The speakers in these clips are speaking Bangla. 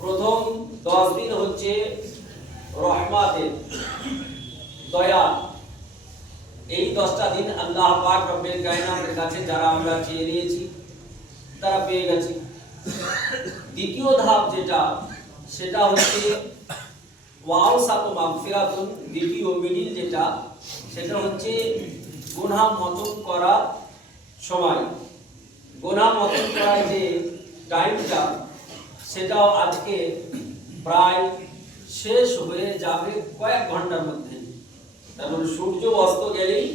প্রথম দশ দিন হচ্ছে রহমাতের দয়া। এই দশটা দিন আল্লাহ পাক রব্বের কায়নাতের কাছে যারা আমরা চেয়ে নিয়েছি, তারা পেয়ে গেছে। দ্বিতীয় ধাপ যেটা, সেটা হচ্ছে ওয়াও সাতু মাগফিরাতুন। দ্বিতীয় মিডিল যেটা, সেটা হচ্ছে গুনাহ মতন করা সময়। গুনাহ মতন করার যে টাইমটা সেটাও আজকে প্রায় শেষ হয়ে যাবে কয়েক ঘণ্টার মধ্যে। তারপর সূর্য অস্ত গেলেই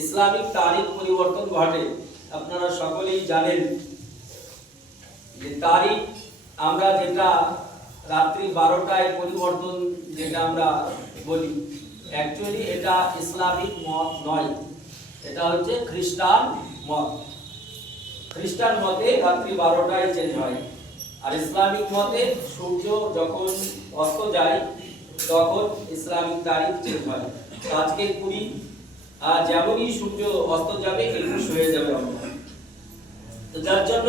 ইসলামিক তারিখ পরিবর্তন ঘটে। আপনারা সকলেই জানেন যে তারিখ আমরা যেটা রাত্রি বারোটায় পরিবর্তন যেটা আমরা বলি অ্যাকচুয়ালি এটা ইসলামিক মত নয়। এটা হচ্ছে খ্রিস্টান মত। খ্রিস্টান মতে রাত্রি বারোটায় চেঞ্জ হয়। আর ইসলামিক মতে সূর্য যখন অস্ত যায় তখন ইসলামিক তারিখ চেঞ্জ হয়। আজকে কুড়ি আর যেমনই সূর্য অস্ত যাবে একুশ হয়ে যাবে আমরা তো যার জন্য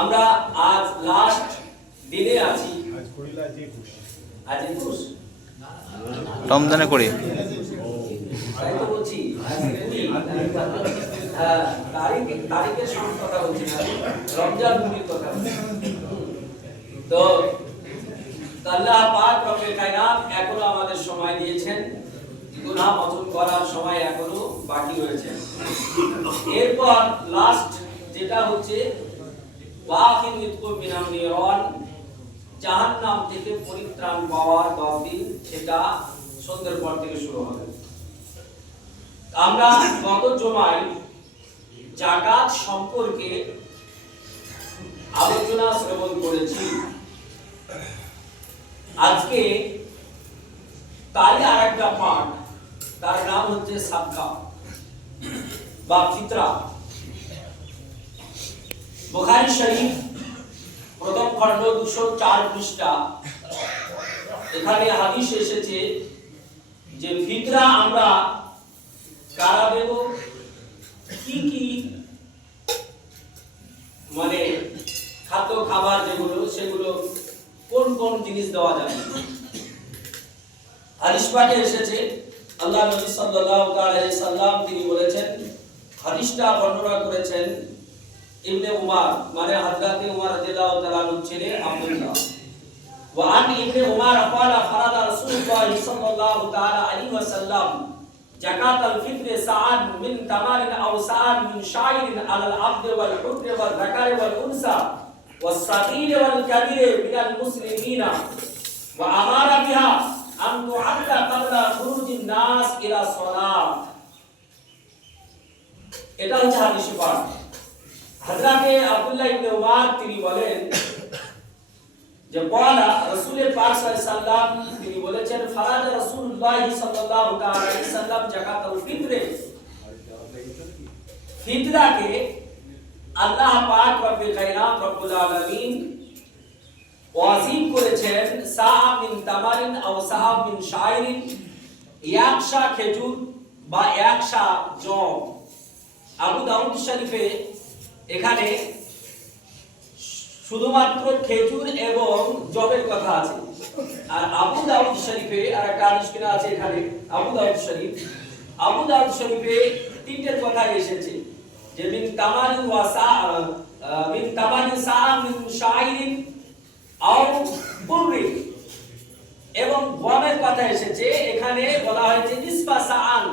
আমরা আজ লাস্ট দিনে আছি। আজ একুশ? রমজানে করি তাই তো বলছি হ্যাঁ, তারিখ তারিখের সঙ্গে কথা বলছি না। রমজান মুমির কথা তো এখনও আমাদের সময় দিয়েছেন। গুনাহ মোচন করার সময় এখনও বাকি রয়েছে। এরপর লাস্ট যেটা হচ্ছে ওয়াকিন মিতকু মিনাম নিরন জাহান্নাম থেকে পরিত্রাণ পাওয়ার দশ দিন সেটা সন্ধ্যের পর থেকে শুরু হবে। আমরা গত জমায় জাকাত সম্পর্কে আলোচনা শ্রবণ করেছি। আজকে তারই আর একটা পাঠ, তার নাম হচ্ছে সাদকা বা ফিতরা বুখারী শরীফ, প্রথম খণ্ড দুশো চার পৃষ্ঠা। এখানে হাদিস এসেছে যে ফিতরা আমরা কারা দেব? কি কি মানে খাদ্য খাবার যেগুলো সেগুলো কোন কোন জিনিস দেওয়া যাবে হাদিস পাঠে এসেছে আল্লাহ নবী সাল্লাল্লাহু আলাইহি সাল্লাম তিনি বলেছেন হাদিসটা বর্ণনা করেছেন ইবনে উমার মানে হযরতে উমর রাদিয়াল্লাহু তাআলা ছেলে আব্দুল্লাহ وعن ابن عمر قال فرض رسول الله صلى الله تعالى عليه وسلم জাকাত আল ফিতরে সাআন মিন তামারিন আও সাআন মিন শাইরিন আলাল আবদ ওয়াল হুদ্র ওয়াল যাকার ওয়াল উনসা ওয়াস সাগীর ওয়াল কাবীর মিনাল মুসলিমিনা ওয়া আমারা বিহা আন তুআদ্দা ক্বাবলা খুরুজিন নাস ইলা সালাত। এটা হচ্ছে হাদিস পাক। হযরতে আব্দুল্লাহ ইবনে ওয়াদ তিনি বলেন যে বলা রাসূলের পাক সাল্লাম তিনি বলেছেন ফারাজ রাসূলুল্লাহ সাল্লাল্লাহু তাআলা আলাইহি সাল্লাম যাকাতুল ফিতরে ফিতরাকে আল্লাহ পাক রব্বুল কায়নাত রব্বুল আলামিন ওয়াজিব করেছেন সাআ মিন তামারিন আও সাআ মিন শাইরিন একশা খেজুর বা একশা জব আবু দাউদ শরীফে এখানে শুধুমাত্র খেজুর এবং জবের কথা আছে। আর আবু দাউদ শরীফে আর একটা কিনা আছে এখানে, আবু দাউদ শরীফ। আবু দাউদ শরীফে তিনটের কথা এসেছে যে, মিন তামারিন ওয়া সা মিন তামারিন সা মিন শাইরিন আও বুররি এবং গমের কথা এসেছে, এখানে বলা হয়েছে, নিসফা সাআন।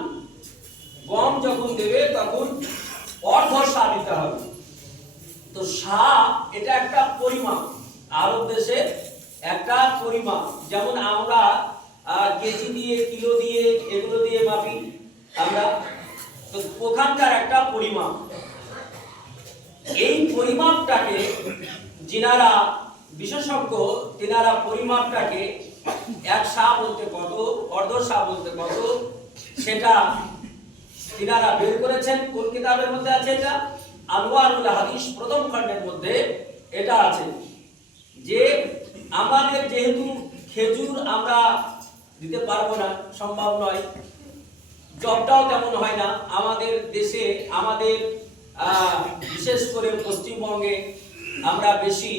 গম যখন দেবে তখন অর্ধ সা দিতে হবে। তো সা এটা একটা পরিমাপ। আরব দেশে একটা পরিমাপ। যেমন আমরা কেজি দিয়ে, কিলো দিয়ে, এগুলো দিয়ে মাপি। আমরা, তো ওখানকার একটা পরিমাপ। এই পরিমাপটাকে যিনারা বিশেষজ্ঞ, তিনারা পরিমাপটাকে এক সা বলতে কত, অর্ধ সা বলতে কত, সেটা তিনারা বের করেছেন। কোন কিতাবের মধ্যে আছে এটা? আনোয়ারুল হাদিস প্রথম খণ্ডের মধ্যে এটা আছে যে আমাদের যেহেতু খেজুর আমরা দিতে পারব না, সম্ভব নয়। জবটাও তেমন হয় না। আমাদের দেশে, আমাদের বিশেষ করে পশ্চিমবঙ্গে আমরা বেশি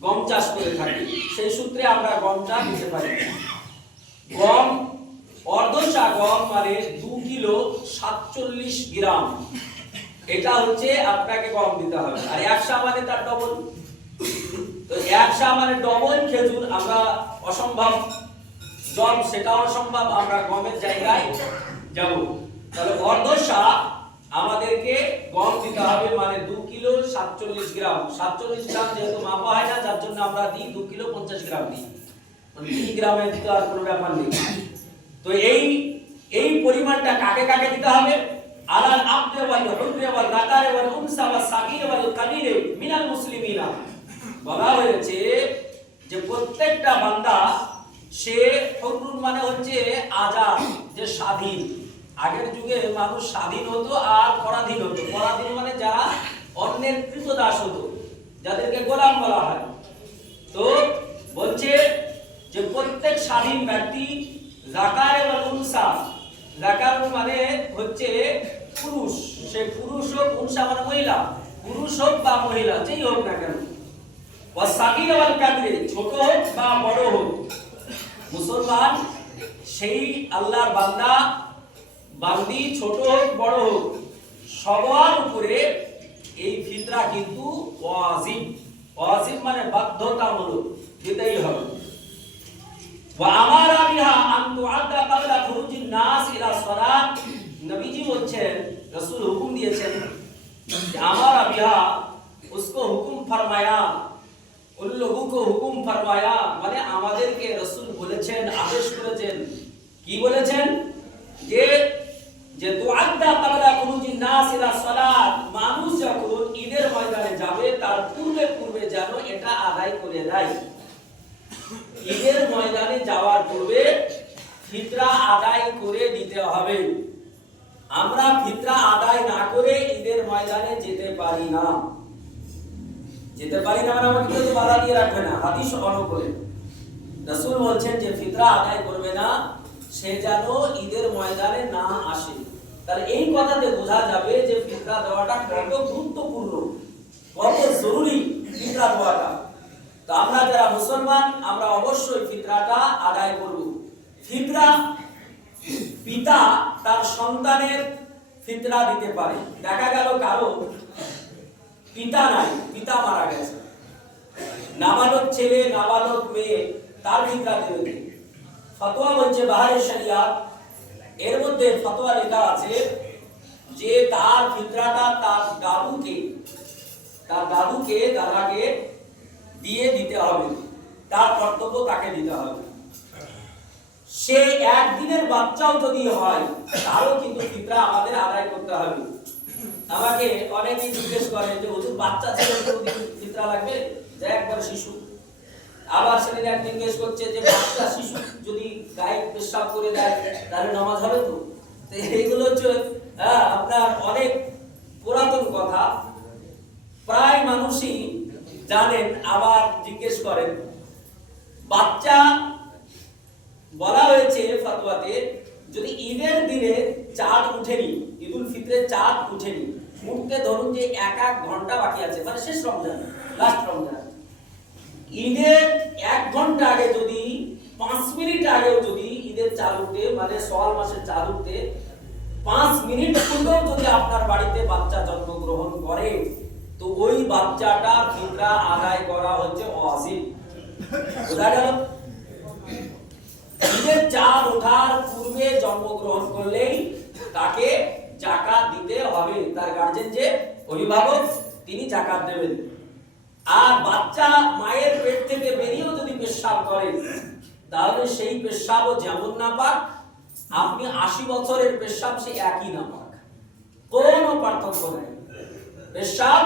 গম চাষ করে থাকি। সেই সূত্রে আমরা গমটা দিতে পারি। গম অর্ধচা গম মানে দু কিলো সাতচল্লিশ গ্রাম। এটা হচ্ছে আপনাকে কম দিতে হবে। আর একশা মানে তার ডবল তো একশা মানে ডবল খেজুর আমরা অসম্ভব। জল সেটাও অসম্ভব, আমরা গমের জায়গায় যাব। তাহলে অর্ধশা আমাদেরকে গম দিতে হবে মানে দু কিলো সাতচল্লিশ গ্রাম। সাতচল্লিশ গ্রাম যেহেতু মাপা হয় না যার জন্য আমরা দিই দু কিলো পঞ্চাশ গ্রাম দিই। মানে তিন গ্রামের তো আর কোনো ব্যাপার নেই। তো এই এই পরিমাণটা কাকে কাকে দিতে হবে? হুররে ওয়াল যাকারে ওয়াল উনসা ওয়াস সাগীর ওয়াল কাবীরে মিনাল বলা হয়েছে যে প্রত্যেকটা বান্দা, সে হুরুন মানে হচ্ছে আজাদ, যে স্বাধীন। আগের যুগে মানুষ স্বাধীন হতো আর পরাধীন হতো। পরাধীন মানে যারা অন্যের কৃতদাস হতো, যাদেরকে গোলাম বলা হয়। তো বলছে যে প্রত্যেক স্বাধীন ব্যক্তি জাকার এবং উনসা জাকার মানে হচ্ছে পুরুষ। সে পুরুষ হোক উনসা মানে মহিলা। পুরুষ হোক বা মহিলা, যেই হোক না কেন। ছোট হোক বা বড় হোক। মুসলমান, সেই আল্লাহর বান্দা, বান্দি, ছোট হোক, বড় হোক, সবার উপরে এই ফিতরা কিন্তু ওয়াজিব। ওয়াজিব মানে বাধ্যতামূলক, দিতেই হবে। রসুল হুকুম দিয়েছেন আমার বিহা উসকো হুকুম ফরমায়া উন লোককে হুকুম ফরমায়া মানে আমাদেরকে রসুল বলেছেন আদেশ করেছেন কি বলেছেন যে যে তুআদ্দা ক্বাবলা খুরুজিন নাস ইলা সালাত মানুষ যখন ঈদের ময়দানে যাবে, তার পূর্বে পূর্বে যেন এটা আদায় করে দেয় ঈদের ময়দানে যাওয়ার পূর্বে ফিতরা আদায় করে দিতে হবে। আমরা ফিতরা আদায় না করে ঈদের ময়দানে যেতে পারি না। যেতে পারি না মানে আমাকে কেউ বাধা দিয়ে রাখবে না। হাদিস অনুকূলে রাসূল বলছেন যে, ফিতরা আদায় করবে না, সে যেন ঈদের ময়দানে না আসে। তাহলে এই কথাতে বোঝা যাবে যে, ফিতরা দেওয়াটা কত গুরুত্বপূর্ণ, কত জরুরি ফিতরা দেওয়াটা। তো আমরা যারা মুসলমান, আমরা অবশ্যই ফিতরাটা আদায় করব। ফিতরা পিতা তার সন্তানের ফিতরা দিতে পারে। দেখা গেল কারও পিতা নাই, পিতা মারা গেছে। নাবালক ছেলে, নাবালক মেয়ে, তার ফিতরা কে? ফতোয়া বলছে, বাহারে শরিয়াত এর মধ্যে ফতোয়া লেখা আছে যে তার ফিতরাটা তার দাদুকে তার দাদুকে, দাদাকে দিয়ে দিতে হবে। তার কর্তব্য তাকে দিতে হবে। সে একদিনের বাচ্চাও যদি হয়, তারও কিন্তু ফিতরা আমাদের আদায় করতে হবে। আমাকে অনেকেই জিজ্ঞেস করে যে, হুজুর, বাচ্চা ছেলে ফিতরা লাগবে? যে একবার শিশু। আবার সেদিন জিজ্ঞেস করছে যে, বাচ্চা শিশু যদি গায়ে পেশাব করে দেয়, তাহলে নামাজ হবে তো? তো এইগুলো হচ্ছে হ্যাঁ আপনার অনেক পুরাতন কথা। প্রায় মানুষই জানেন, আবার জিজ্ঞেস করেন, বাচ্চা বলা হয়েছে ফতোয়াতে, যদি ঈদের দিনে চাঁদ উঠেনি, ঈদুল ফিতরের চাঁদ উঠেনি উঠতে ধরুন যে এক এক ঘণ্টা বাকি আছে মানে শেষ রমজান লাস্ট রমজান। ঈদের এক ঘণ্টা আগে যদি, পাঁচ মিনিট আগেও যদি ঈদের চাঁদ উঠে মানে সওয়াল মাসের চাঁদ উঠতে পাঁচ মিনিট পূর্বেও যদি আপনার বাড়িতে বাচ্চা জন্মগ্রহণ করে, তো ওই বাচ্চাটা ফিতরা আদায় করা হচ্ছে অজিব বোঝা গেল? ঈদের চাঁদ ওঠার পূর্বে জন্মগ্রহণ করলেই তাকে জাকাত দিতে হবে। তার গার্জেন যে অভিভাবক, তিনি জাকাত দেবেন। আর বাচ্চা মায়ের পেট থেকে বেরিয়েও যদি পেশাব করে, তাহলে সেই পেশাবও যেমন না পাক, আপনি আশি বছরের পেশাব সে একই না পাক। কোনো পার্থক্য নেই। পেশাব,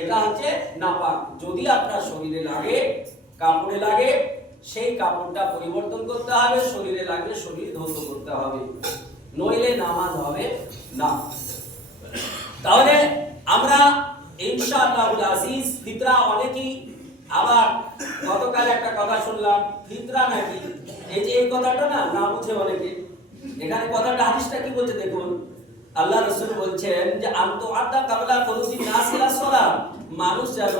এটা হচ্ছে নাপাক যদি আপনার শরীরে লাগে, কাপড়ে লাগে সেই কাপড়টা পরিবর্তন করতে হবে, শরীরে লাগলে শরীর ধৌত করতে হবে, নইলে নামাজ হবে না। তাহলে আমরা ইনশাআল্লাহুল আজিজ, ফিতরা অনেকেই আবার গতকাল একটা কথা শুনলাম, ফিতরা নাকি? এই যে এই কথাটা না না বুঝে অনেকে। এখানে কথাটা, হাদিসটা কি বলছে দেখুন? আল্লাহ রসুল বলছেন যে, আন্ত আদা কাবলা ফরুজি নাসিলা সলাম। মানুষ যেন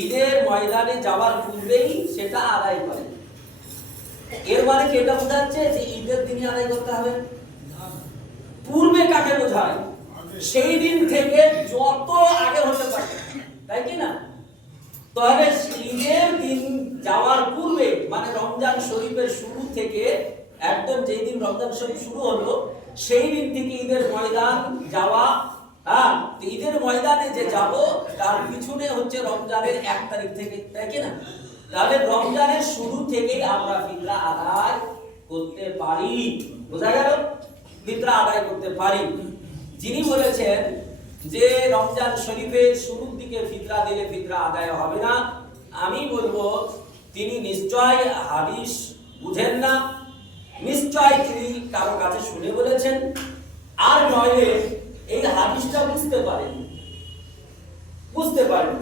ঈদের ময়দানে যাওয়ার পূর্বেই সেটা আদায় করে। এর মানে কি এটা বোঝাচ্ছে যে ঈদের দিনই আদায় করতে হবে? পূর্বে কাকে বোঝায়? সেই দিন থেকে যত আগে হতে পারে, তাই কি না? তাহলে ঈদের দিন যাওয়ার পূর্বে মানে রমজান শরীফের শুরু থেকে, একদম যেই দিন রমজান শরীফ শুরু হলো, সেই দিন থেকে ঈদের ময়দান যাওয়া হ্যাঁ ঈদের ময়দানে যে যাব, তার পিছনে হচ্ছে রমজানের এক তারিখ থেকে, তাই কি না? তাহলে রমজানের শুরু থেকেই আমরা ফিতরা আদায় করতে পারি। বোঝা গেল? ফিতরা আদায় করতে পারি। যিনি বলেছেন যে রমজান শরীফের শুরুর দিকে ফিতরা দিলে ফিতরা আদায় হবে না, আমি বলব তিনি নিশ্চয় হাদিস বুঝেন না। নিশ্চয় তিনি কারও কাছে শুনে বলেছেন। আর নইলে এই হাদিসটা বুঝতে পারেন বুঝতে পারেন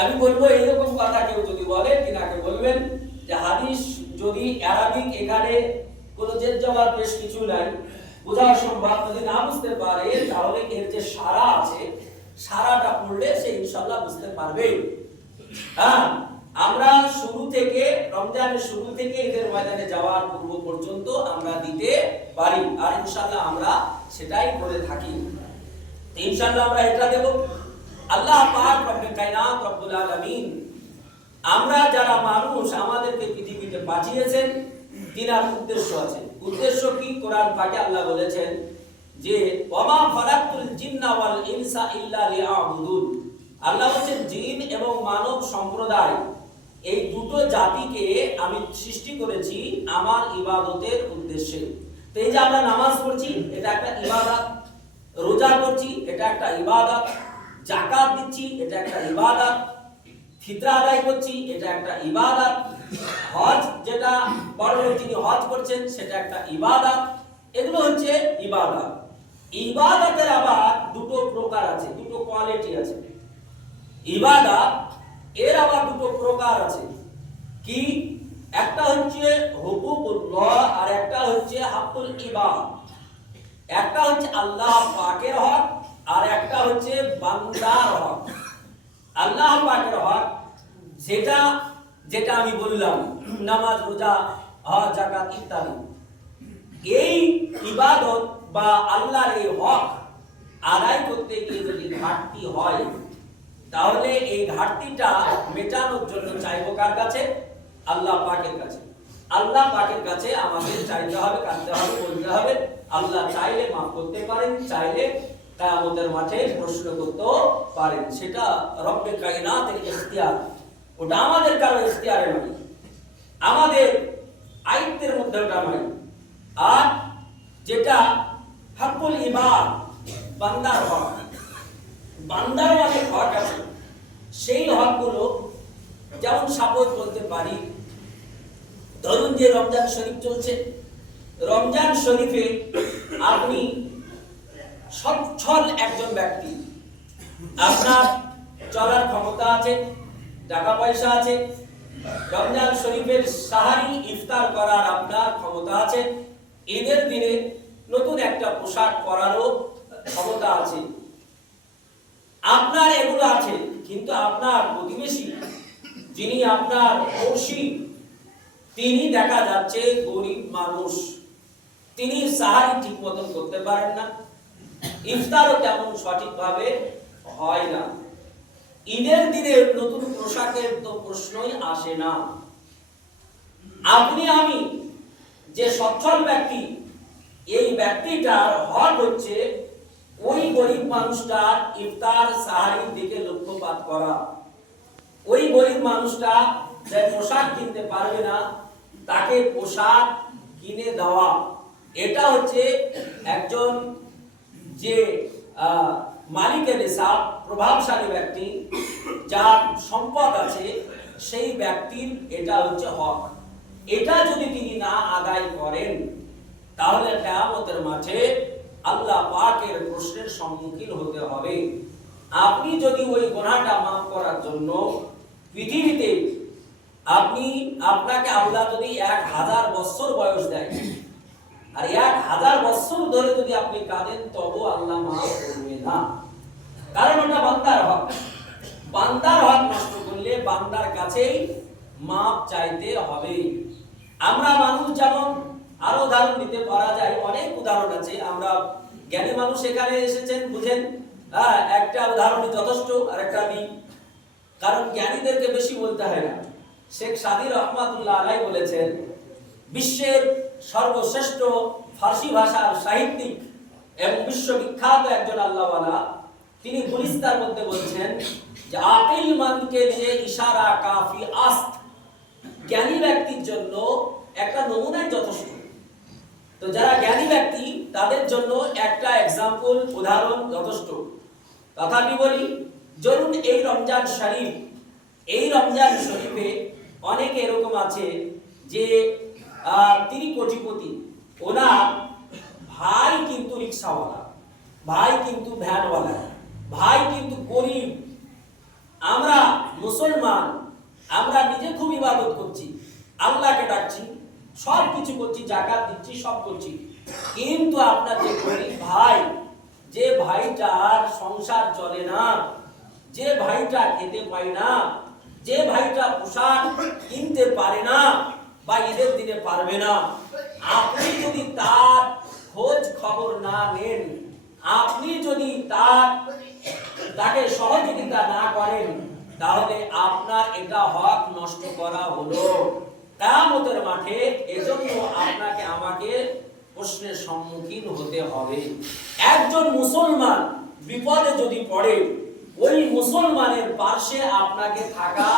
আমি বলব এইরকম কথা কেউ যদি বলে, তিনাকে বলবেন যে হাদিস যদি অ্যারাবিক এখানে কোনো জেদ জবাব বেশ কিছু নাই, বোঝা সম্ভব যদি না বুঝতে পারে, তাহলে এর যে সারা আছে, সারাটা পড়লে সে ইনশাল্লাহ বুঝতে পারবে। হ্যাঁ আমরা শুরু থেকে, রমজানের শুরু থেকে ঈদের ময়দানে যাওয়ার পূর্ব পর্যন্ত আমরা দিতে পারি, আর ইনশাল্লাহ আমরা সেটাই করে থাকি। ইনশাল্লাহ আমরা এটা দেব। আল্লাহ পাক রব্বে কায়নাত রব্বুল আলামিন, আমরা যারা মানুষ আমাদেরকে পৃথিবীতে পাঠিয়েছেন, তিনার উদ্দেশ্য আছে। উদ্দেশ্য কি? কোরআন পাকে আল্লাহ বলেছেন যে, ওমা ফারাকুল জিন্না ওয়াল ইনসা ইল্লা লিয়াবুদুন। আল্লাহ বলেছেন, জিন এবং মানব সম্প্রদায়, এই দুটো জাতিকে আমি সৃষ্টি করেছি আমার ইবাদতের উদ্দেশ্যে। তো এই যে আমরা নামাজ পড়ছি, এটা একটা ইবাদত। রোজা করছি, এটা একটা ইবাদত। জাকাত দিচ্ছি, এটা একটা ইবাদত। ফিতরা আদায় করছি, এটা একটা ইবাদত। হজ যেটা বড় যিনি হজ করছেন, সেটা একটা ইবাদত। এগুলো হচ্ছে ইবাদত। ইবাদতের আবার দুটো প্রকার আছে, দুটো কোয়ালিটি আছে। ইবাদত, এর আবার দুটো প্রকার আছে। কি? একটা হচ্ছে হুকুকুল্লাহ আর একটা হচ্ছে হাকুল ইবাদ একটা হচ্ছে আল্লাহ পাকের হক আর একটা হচ্ছে বান্দার হক। আল্লাহ পাকের হক, সেটা যেটা আমি বললাম, নামাজ, রোজা, হজ জাকাত ইত্যাদি। এই ইবাদত বা আল্লাহর এই হক আদায় করতে গিয়ে যদি ঘাটতি হয়, তাহলে এই ঘাটতিটা মেটানোর জন্য চাইব কার কাছে? আল্লাহ পাকের কাছে। আল্লাহ পাকের কাছে আমাদের চাইতে হবে, কাঁদতে হবে, বলতে হবে। আল্লাহ চাইলে মাফ করতে পারেন, চাইলে কায়ামতের মাঠে প্রশ্ন করতেও পারেন। সেটা রব্বে কায়নাতের ইখতিয়ার। ওটা আমাদের কারও ইখতিয়ারে নয়। আমাদের আয়ত্তের মধ্যে ওটা নয়। আর যেটা হাকুল ইবাদ বান্দার হক। বান্দার অনেক হক আছে। সেই হকগুলো যেমন সাপোজ বলতে পারি ধরুন যে রমজান শরীফ চলছে। রমজান শরীফে আপনি সচ্ছল একজন ব্যক্তি। আপনার চলার ক্ষমতা আছে, টাকা পয়সা আছে। রমজান শরীফের সাহারি ইফতার করার আপনার ক্ষমতা আছে। ঈদের দিনে নতুন একটা পোশাক পরারও ক্ষমতা আছে। আপনার এগুলো আছে, কিন্তু আপনার প্রতিবেশী যিনি আপনার পড়শি তিনি দেখা যাচ্ছে গরিব মানুষ। তিনি সাহারি ঠিক মতন করতে পারেন না। ইফতারও তেমন সঠিকভাবে হয় না। ঈদের দিনে নতুন পোশাকের তো প্রশ্নই আসে না। আপনি, আমি যে সচ্ছল ব্যক্তি, এই ব্যক্তিটার হল হচ্ছে ওই গরিব মানুষটার ইফতার সাহারির দিকে লক্ষ্যপাত করা। ওই গরিব মানুষটা যে পোশাক কিনতে পারবে না, তাকে পোশাক কিনে দেওয়া। এটা হচ্ছে একজন যে মালিকের হিসাব প্রভাবশালী ব্যক্তি, যার সম্পদ আছে, সেই ব্যক্তির এটা হচ্ছে হক। এটা যদি তিনি না আদায় করেন, তাহলে কেয়ামতের মাঝে আল্লাহ পাকের প্রশ্নের সম্মুখীন হতে হবে। আপনি যদি ওই গোনাটা মাফ করার জন্য পৃথিবীতে আপনি আপনাকে আল্লাহ যদি এক হাজার বছর বয়স দেয়, আর এক হাজার বছর ধরে যদি আপনি কাঁদেন তবু আল্লাহ মাফ করবে না। কারণ ওটা বান্দার হক। বান্দার হক নষ্ট করলে বান্দার কাছেই মাপ চাইতে হবে। আমরা মানুষ যেমন আরও উদাহরণ দিতে পারা যায়, অনেক উদাহরণ আছে। আমরা জ্ঞানী মানুষ এখানে এসেছেন, বুঝেন? হ্যাঁ একটা উদাহরণই যথেষ্ট আর একটা দিই কারণ জ্ঞানীদেরকে বেশি বলতে হয় না। শেখ সাদি রহমাতুল্লাহ আলাই বলেছেন, বিশ্বের সর্বশ্রেষ্ঠ ফার্সি ভাষার সাহিত্যিক এবং বিশ্ববিখ্যাত একজন আল্লাহওয়ালা, তিনি গুলিস্তার মধ্যে বলছেন যে, আকিল মানকে নিয়ে ইশারা, কাফি, আস্ত, জ্ঞানী ব্যক্তির জন্য একটা নমুনাই যথেষ্ট। তো যারা জ্ঞানী ব্যক্তি, তাদের জন্য একটা এক্সাম্পল উদাহরণ যথেষ্ট। তথাপি বলি, ধরুন এই রমজান শরীফ, এই রমজান শরীফে অনেকে এরকম আছে যে তিনি কোটিপতি। ওনার ভাই কিন্তু রিক্সাওয়ালা, ভাই কিন্তু ভ্যানওয়ালা, ভাই কিন্তু গরিব। আমরা মুসলমান, আমরা নিজে খুব ইবাদত করছি, আল্লাহকে ডাকছি, সব কিছু করছি, জাকাত দিচ্ছি, সব করছি। কিন্তু আপনার যে গরিব ভাই, যে ভাইটার সংসার চলে না, যে ভাইটা খেতে পায় না যে ভাইটা পোশাক কিনতে পারে না বা ঈদের দিনে পারবে না, আপনি যদি তার খোঁজ খবর না নেন, আপনি যদি তার তাকে সহযোগিতা না করেন, তাহলে আপনার এটা হক নষ্ট করা হলো। কামতের মাঠে এজন্য আপনাকে আমাকে প্রশ্নের সম্মুখীন হতে হবে। একজন মুসলমান বিপদে যদি পড়ে ওই মুসলমানের পাশে আপনাকে থাকা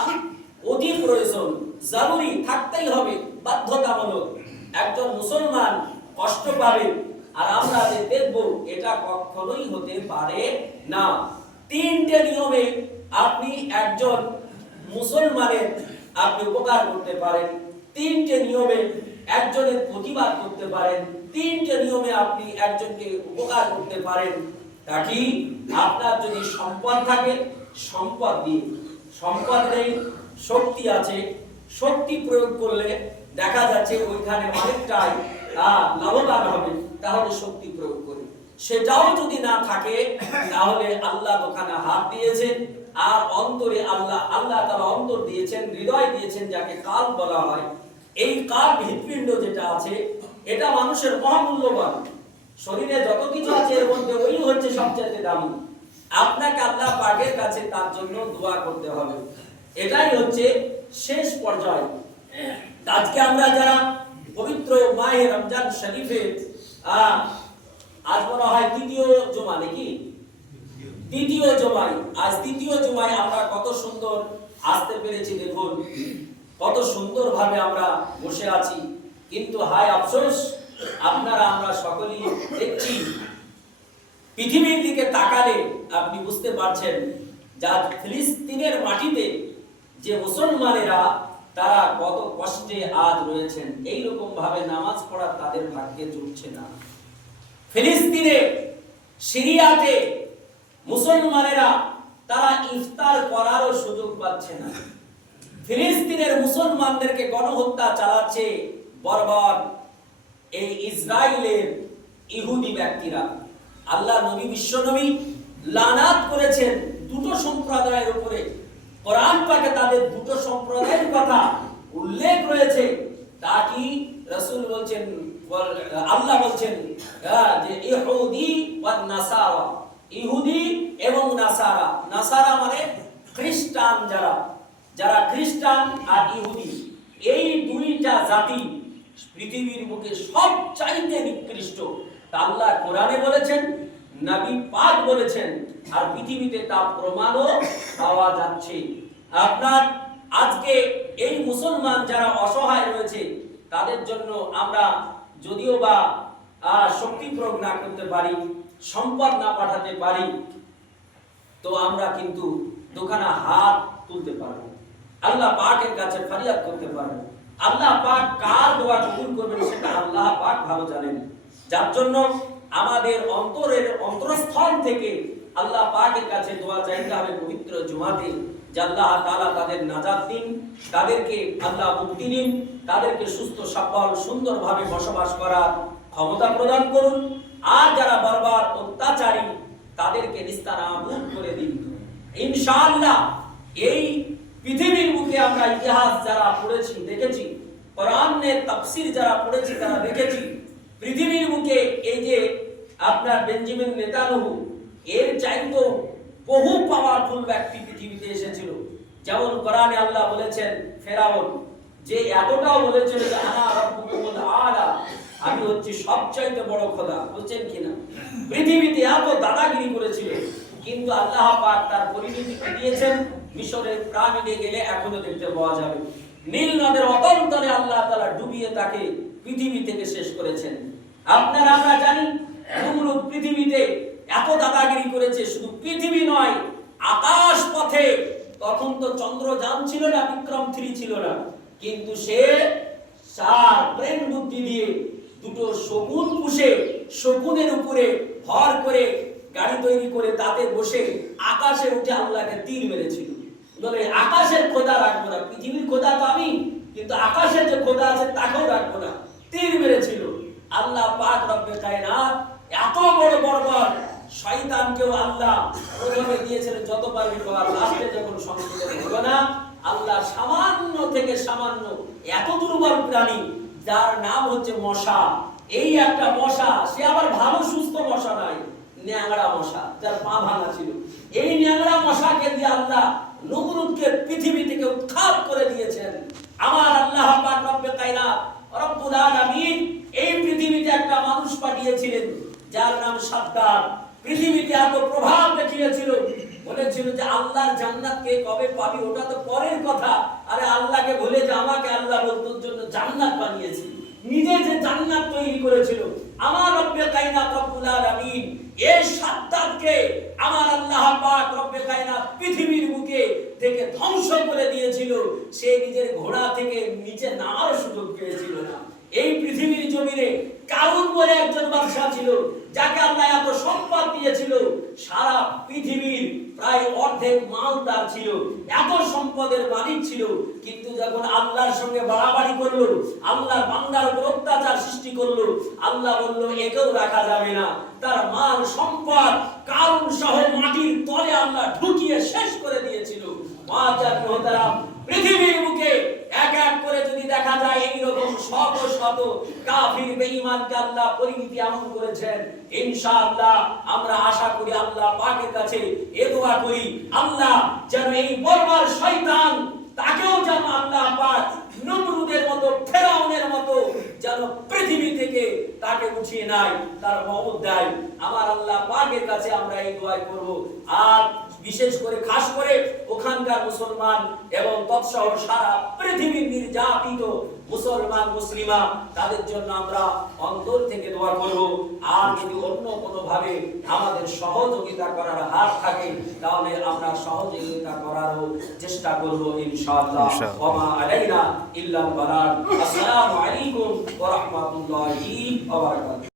অতি প্রয়োজন, জরুরি, থাকতেই হবে, বাধ্যতামূলক। একজন মুসলমান কষ্ট পাবে, আর আমরা যে দেখব, এটা কখনোই হতে পারে না। তিনটে নিয়মে আপনি একজন মুসলমানের আপনি উপকার করতে পারেন। তিনটে নিয়মে একজনের প্রতিবাদ করতে পারেন। তিনটে নিয়মে আপনি একজনকে উপকার করতে পারেন। তা কি? আপনার যদি সম্পদ থাকে, সম্পদ দিয়ে সম্পদ নেই, শক্তি আছে। শক্তি প্রয়োগ করলে দেখা যাচ্ছে ওইখানে অনেকটাই লাভবান হবে। তাহলে শক্তি প্রয়োগ করে। সেটাও যদি না থাকে, তাহলে আল্লাহ ওখানে হাত দিয়েছেন। আর অন্তরে আল্লাহ আল্লাহ তারা অন্তর দিয়েছেন, হৃদয় দিয়েছেন, যাকে কাল বলা হয়। এই কাল হৃৎপিণ্ড যেটা আছে, এটা মানুষের মহামূল্যবান। শরীরে যত কিছু আছে এর মধ্যে ওই হচ্ছে সবচেয়ে দামি। আপনাকে আল্লাহ পাকের কাছে তার জন্য দোয়া করতে হবে। এটাই হচ্ছে শেষ পর্যায়। আজকে আমরা যারা পবিত্র মাহে রমজান শরীফে আহ, আজ মনে হয় তৃতীয় জমা নাকি? দ্বিতীয় জমায়। আজ দ্বিতীয় জমায় আমরা কত সুন্দর আসতে পেরেছি দেখুন। কত সুন্দর ভাবে আমরা বসে আছি। কিন্তু হায় আফসোস আপনারা, আমরা সকলেই দেখছি পৃথিবীর দিকে তাকালে আপনি বুঝতে পারছেন যা ফিলিস্তিনের মাটিতে যে মুসলমানেরা, তারা কত কষ্টে আজ রয়েছেন। এই রকম ভাবে নামাজ পড়া তাদের ভাগ্যে জুটছে না। ফিলিস্তিনে, সিরিয়াতে মুসলমানেরা, তারা ইফতার করারও সুযোগ পাচ্ছে না। ফিলিস্তিনের মুসলমানদেরকে গণহত্যা চালাচ্ছে বর্বর এই ইসরায়েলের ইহুদি ব্যক্তিরা। আল্লাহ নবী বিশ্ব নবী লানাত করেছেন দুটো সম্প্রদায়ের উপরে। কোরআন পাকে তাদের দুটো সম্প্রদায়ের কথা উল্লেখ রয়েছে। তা কি রাসূল বলছেন বল- আল্লাহ বলছেন আহ, যে ইহুদি ওয়া নাসারা। ইহুদি এবং নাসারা। নাসারা মানে খ্রিস্টান যারা। যারা খ্রিস্টান আর ইহুদি। এই দুইটা জাতি পৃথিবীর বুকে সব চাইতে নিকৃষ্ট আল্লাহ কোরআনে বলেছেন, নবী পাক বলেছেন, আর পৃথিবীতে তা প্রমাণও পাওয়া যাচ্ছে। আপনার আজকে এই মুসলমান যারা অসহায় রয়েছে, তাদের জন্য আমরা যদিও বা শক্তি প্রয়োগ না করতে পারি, সম্পদ না পাঠাতে পারি, তো আমরা কিন্তু দোকানে হাত তুলতে পারব। আল্লাহ পাকের কাছে ফরিয়াদ করতে পারব। আল্লাহ পাক কার দোয়া কবুল করবেন সেটা আল্লাহ পাক ভালো জানেন। যার জন্য আমাদের অন্তরের অন্তরস্থল থেকে আল্লাহ পাকের কাছে দোয়া চাইতে হবে পবিত্র জুমাতে, যে আল্লাহ তাআলা তাদের নাজাত দিন, তাদেরকে আল্লাহ মুক্তি দিন, তাদেরকে সুস্থ, সবল, সুন্দরভাবে বসবাস করার ক্ষমতা প্রদান করুন। আর যারা বারবার অত্যাচারী, তাদেরকে নিস্তারাবুদ করে দিন। ইনশাআল্লাহ এই পৃথিবীর বুকে আমরা ইতিহাস যারা পড়েছি, দেখেছি কোরআনের তাফসীর যারা পড়েছি, তারা দেখেছি, পৃথিবীর বুকে এই যে আপনার বেঞ্জামিন নেতানহু, এর চাইতো বহু পাওয়ারফুল ব্যক্তি পৃথিবীতে এসেছিল। যেমন কোরআনে আল্লাহ বলেছেন, ফেরাউন, যে এতটাও বলেছিল যে, আনা রাব্বুকুমুল আলা আমি হচ্ছি সবচাইতে বড় খোদা। বলছেন কিনা? পৃথিবীতে এত দাদাগিরি করেছিল। কিন্তু আল্লাহ পাক তার পরিণতি কি দিয়েছেন। মিশরের প্রাণীতে গেলে এখনও দেখতে পাওয়া যাবে। নীল নদের অতন্তরে আল্লাহ তাআলা ডুবিয়ে তাকে পৃথিবী থেকে শেষ করেছেন। আপনারা আমরা জানি নমরুদ পৃথিবীতে এত দাদাগিরি করেছে, শুধু পৃথিবী নয় আকাশ পথে তখন তো চন্দ্রযান ছিল না, বিক্রম থ্রি ছিল না। কিন্তু সে সার, প্রেম বুদ্ধি দিয়ে দুটো শকুন পুষে, শকুনের উপরে ভর করে গাড়ি তৈরি করে তাতে বসে আকাশে উঠে আল্লাহকে তীর মেরেছিল। বলে, আকাশের খোদা রাখব না, পৃথিবীর খোদা তো আমি, কিন্তু আকাশের যে খোদা আছে তাকেও রাখব না। তীর মেরেছিল। আল্লাহ পাক রব্বে কায়নাত এত বড় বর্বর, শয়তানকেও আল্লাহ প্রথমে দিয়েছিলেন যত পারবি কর লাস্টে যখন সংস্কৃত হলো না, আল্লাহ সামান্য থেকে সামান্য এত দুর্বল প্রাণী, যার নাম হচ্ছে মশা। এই একটা মশা, সে আবার ভালো, সুস্থ মশা নাই। ন্যাংরা মশা, যার পা ভাঙা ছিল। এই ন্যাংরা মশাকে দিয়ে আল্লাহ নমরুদকে পৃথিবী থেকে উৎখাত করে দিয়েছেন। আমার আল্লাহ পাক রব্বে কায়নাত, রব্বুল আলামিন এই পৃথিবীতে একটা মানুষ পাঠিয়েছিলেন, যার নাম সাদ্দার পৃথিবীতে এত প্রভাব দেখিয়েছিল। বলেছিল যে আল্লাহর জান্নাত কে কবে পাবি, ওটা তো পরের কথা। আরে আল্লাহকে ভুলে যে, আমাকে আল্লাহ বলতোর জন্য জান্নাত বানিয়েছি নিজে যে জান্নাত তৈরি করেছিল, আমার রব্বে কায়নাত রব্বুল আলামিন এই সাদ্দাতকে আমার আল্লাহ পাক রব্বে কায়নাত পৃথিবীর বুকে থেকে ধ্বংস করে দিয়েছিল সে নিজের ঘোড়া থেকে নিচে নামার সুযোগ পেয়েছিল না এই পৃথিবীর জমিনে কারুন বলে একজন বাদশা ছিল যাকে আল্লাহ এত সম্পদ দিয়েছিল সারা পৃথিবীর প্রায় অর্ধেক মাল তার ছিল এত সম্পদের মালিক ছিল, কিন্তু যখন আল্লাহর সঙ্গে বাড়াবাড়ি করল, আল্লাহর বান্দার উপর অত্যাচার সৃষ্টি করল, আল্লাহ বলল, একেও রাখা যাবে না। তার মাল, সম্পদ কারণ সহ মাটির তলে আল্লাহ ঢুকিয়ে শেষ করে দিয়েছিল। মোহতারাম, পৃথিবীর বুকে এক এক করে যদি দেখা যায় এই রকম শত শত কাফির আল্লাহ পরিণতি এমন করেছেন, ইনশাআল্লাহ আমরা আশা করি আল্লাহ পাকের কাছে এ দোয়া করি, আল্লাহ যেন এই বর্বর শয়তান তাকেও যেন আল্লাহ পাক নমরুদের মতো, ফেরাউনের মতো যেন পৃথিবী থেকে তাকে উঠিয়ে নাই তার মহম্মদ দেয়। আমার আল্লাহ পাকের কাছে আমরা এই দোয়াই করব। আর বিশেষ করে খাস করে ওখানকার মুসলমান এবং তৎসহ সারা পৃথিবীর নির্যাতিত মুসলমান মুসলিমা তাদের জন্য আমরা অন্তর থেকে দোয়া করব। আর যদি অন্য কোনো ভাবে আমাদের সহযোগিতা করার হাত থাকে তাহলে আমরা সহযোগিতা করারও চেষ্টা করব ইনশাআল্লাহ। ইনশাআল্লাহ। ওমা আলাইনা ইল্লাল বালাগ আসসালামু আলাইকুম ওয়া রাহমাতুল্লাহি ওয়া বারাকাতুহু।